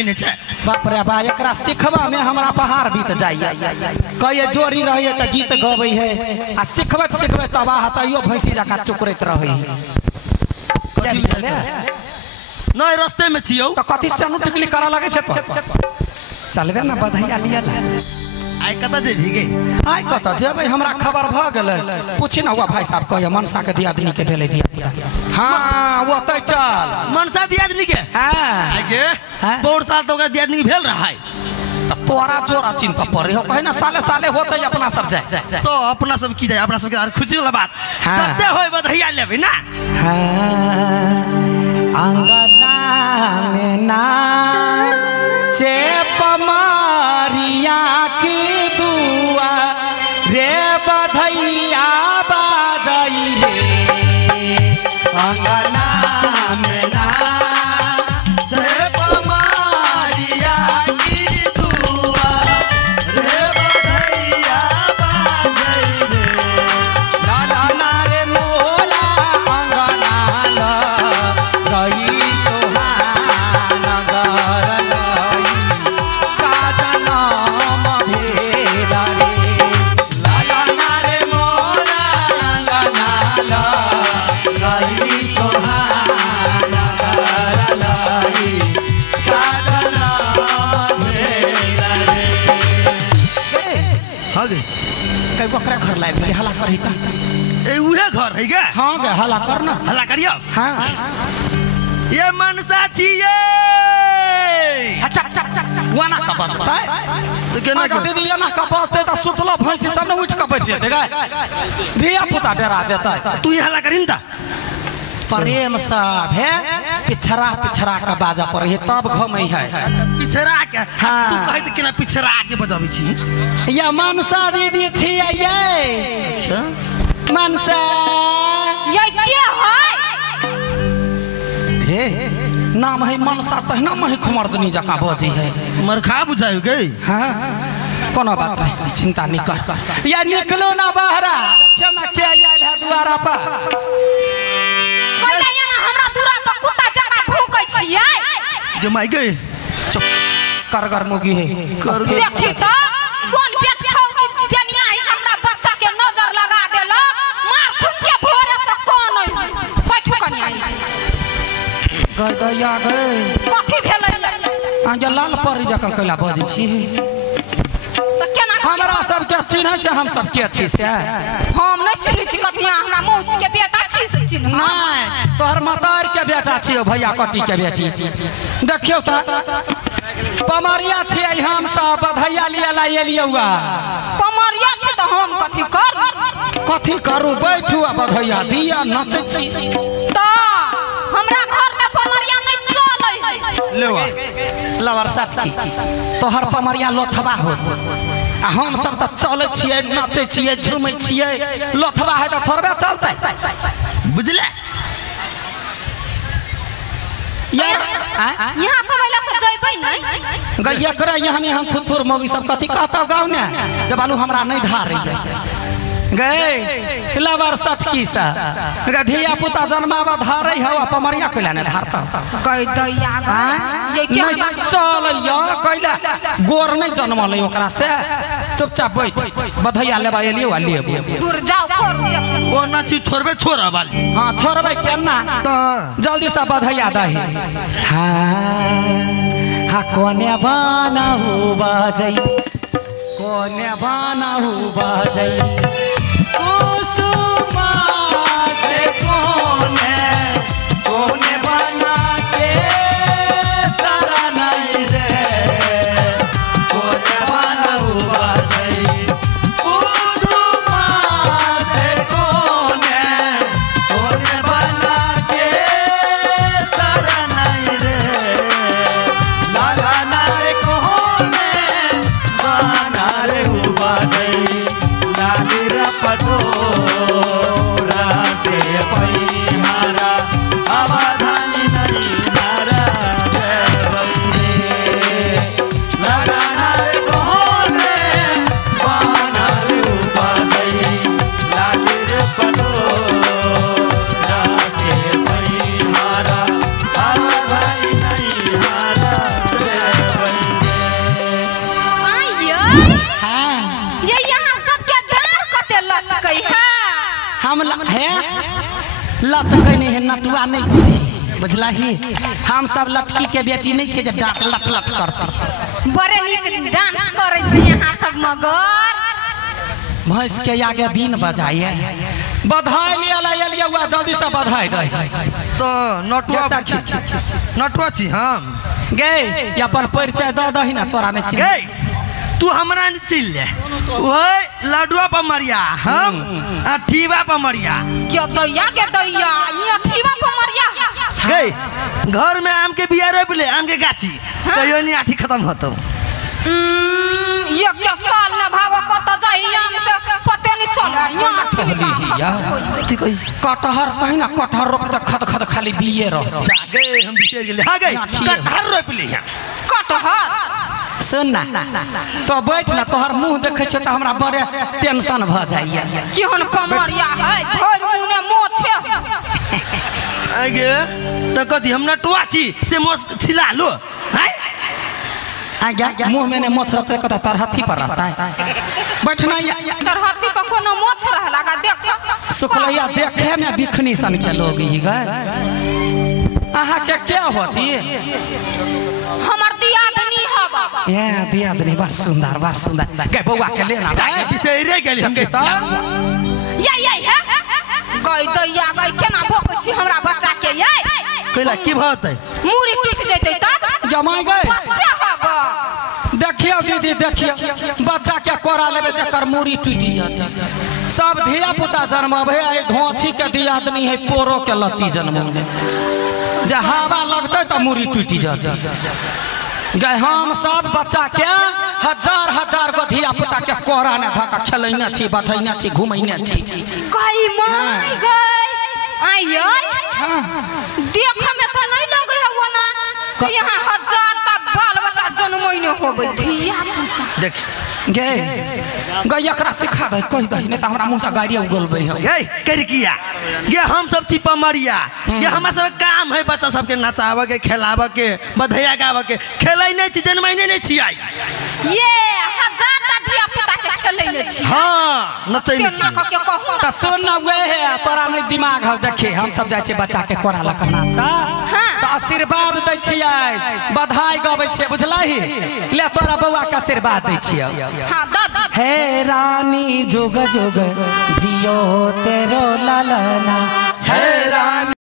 गईने छे बाप रे बा एकरा सिखबा में हमरा पहाड़ बीत जाइए कहिए जोरी रहिए त गीत गबै है आ सिखबत सिखबत तबाह तइयो भैंसी जका चुकरैत रहै नहीं रास्ते में छियो त कथि से टिकली करा लगे छे तो चलबे ना बधाइया लिया आई कता जे भीगे आई कता जेबै हमरा खबर भ गेलै पूछि ना हुआ भाई साहब कहिए मनसा के दियादनी के भेलै दिया हां वो तै चल मनसा दियादनी के हां आगे बहुत साल तो दियादनी के भेल रहा है तोरा जोरा चिंता पड़े हो कहे ना साले साले होते अपना सब जाए तो अपना सब की जाए अपना सब के खुशी वाला बात कते होय बधाइया लेबै ना अंगना में ना चे पमारिया की दुआ रे बधाइया बाजई रे अंगना में ना चे पमारिया की दुआ रे बधाइया बाजई रे लाला ना रे मोला अंगना ला गई सोहान घर लई काजना भेला रे लाला ना रे मोला अंगना ला गई सोहान घर लई काजना भेला रे हां जी कई बकरा घर लाइब गेलै हला करही त ए उहे घर है गे हां गे हला कर ना हल्ला करियो हां ये मनसा छिए अच्छा वाना का बजता तो केना का दीदी ना का बजते त सुतलो भैंसी सब ने उठ के बैठ जेते गे धिया पुता डेरा जेता तू ये हल्ला करिन ता प्रेम सब है पिछड़ा पिछड़ा का बाजा पर है तब घमै है पिछड़ा के हाँ। तू कहै त केना पिछड़ा के बजाबै छी या मनसा दीदी छियै ये अच्छा मनसा ये के है हे नाम है मनसा तहना मही खुमर्दनी जका बजी है मरखा बुझायो गे हाँ कोनो बात नहीं चिंता नहीं कर या निकलो ना बाहरा देखियो ना के आयल है द्वारा पर कोइला यहाँ हमरा दूरा पर कुत्ता जका भूकै छियै गे माई गे चुप करगर मुगी है देखी त कोन पेट खाऊ जनिया है हमरा बच्चा के नजर लगा देलो मार खुन के भोरे से कोन बैठू कनिया गय दया गय कथि भेलै आगे लाल परी जका कैला बजे छी त केना हमरा सब के चिन्ह छै हम सब के छी से हम नै चिन्है छी कथिया हमरा मौसी के बेटा छी से चिन्ह नहीं तोहर मतार के बेटा छियो भैया कटी के बेटी देखियो त पमरिया छियै हम सब बधाइया लिया ला एलियौआ पमरिया छी त हम कथि कर कथी करू बैठू आ बधाइया दिया नचै छी त हमरा घर में पमरिया नै चलै है लेवा लवर साथी तोहर पमरिया लोथबा होत आ हम सब त चलै छियै नाचै छियै झूमै छियै लोथबा है त थोड़बे चलतै बुझले यार यहाँ सब अइला से जइबै नै गैया करे यहाँ हम थुथुर मौगी सब कथी कहता गाँव ने जे बालू हमरा नहीं धार गए लवर सटकी सा धिया पुता जन्मावा धारे हवा पमरिया कैला ने धारता कह दैया जे के नहीं चलैया कैला गोर नहीं जन्मल ओकरा से चुपचाप बैठ बधाइया लेबा एलियो आ लेबो दूर जाओ कर वो ना छी छोड़बे छोरा वाली हां छोड़बै केना जल्दी से बधाइया दही हां कोने बनाहु बाजै कोने बनाहु बाजै कुसुमा से कोने कोने बना के सारा नहीं रे कोने बनाहु बाजै कुसुमा से कोने कोने बना के सारा नहीं रे लाला ना रे कोने बना रे बाजै लाली रे है लटकै नहीं है नटुआ नहीं बुझी बुझला ही हम सब लटकी के बेटी नहीं छे जे डांट लट लट करती बड़े नीक डांस करे छी यहाँ सब मगर भैंस के आगे बीन बजाइए बधाई लिया हुआ जल्दी से बधाई दे तो नटुआ छी हम गे अपन परिचय दे दही ना तोरा नहीं गे तू हमरा नहीं चिल ले ओए लडुआ पर मरिया हम अठीवा पर मरिया क्या दैया के दैया ये ठीवा पर मरिया गे घर में आम के बिया रोप ले आम के गाछी कहियो नहीं आठी खत्म होतो ये क्या साल न भाव कत जाई आम से पते नहीं चले यहाँ ठीवा ठीक है कटहर कहीं ना कटहर रोप दे खद खद खाली बिये रह गे हम बिसेर गेले हां गे कटहर रोप ले कटहर सुन ना तो बैठ ना तोहर मुंह देखे छ त हमरा बड़े टेंशन भ जाइए केहन कमरिया है भर मुने मोछे आगे तो कथी हम नटुआ छी से मोछ छिला लो हैं आगे मुंह में ने मोछ रहते कत तार हाथी पर रहता है बैठ ना तर हाथी पर कोनो मोछ रहला का देख सुखलैया देखे में बिखनी सन के लोग ही गए आहा के क्या होती हमर दियादनी है बाबा ये दियादनी बड़ सुंदर के बउआ के लेना जाके बिसेरे गेली हम के तो ये है गई दैया गई केना भोक छी हमरा बच्चा के ये कइला की भतै मुड़ी टूट जैतै तब जमाई गए बच्चा हबा देखियो दीदी देखियो बच्चा के कोरा लेबे तेकर मुड़ी टूटी जाती सब धिया पुता जन्मबे है धोछी के दियादनी है पोरो के लत्ती जन्मबे जे हवा लगते तो मुड़ी टूटी जाती गए हम सब बच्चा के हजार गो धिया पुता के कोरा ने धका खेलैने छी बचैने छी घुमैने छी गई माय गई आइयो देख में तो नहीं लगे हो ना से यहाँ हजार ता बाल बच्चा जन्मैने होबै धिया पुता देख गे गई एकरा सिखा दे कह दे नहीं तो हमरा मुंह से गाड़िया उगलबै हम गे कर किया ये हम सब छी पमरिया ये हमरा सब काम है बच्चा सब के नचावे के खिलावे के बधैया गावे के खेलै नहीं छी जन्मैने नहीं छी आई ये हजार ता धिया पुता के खेलैने छी हां नचैले छी के कहू त सुन न वे है तोरा नहीं दिमाग हो देखे हम सब जाय छे बच्चा के कोरा लक नाचा त आशीर्वाद दै छियै बधाई गाबै छे बुझलही ले तोरा बउआ के आशीर्वाद दै छियै हां द हे रानी जोग जोग जियो तेरो ललना हे रानी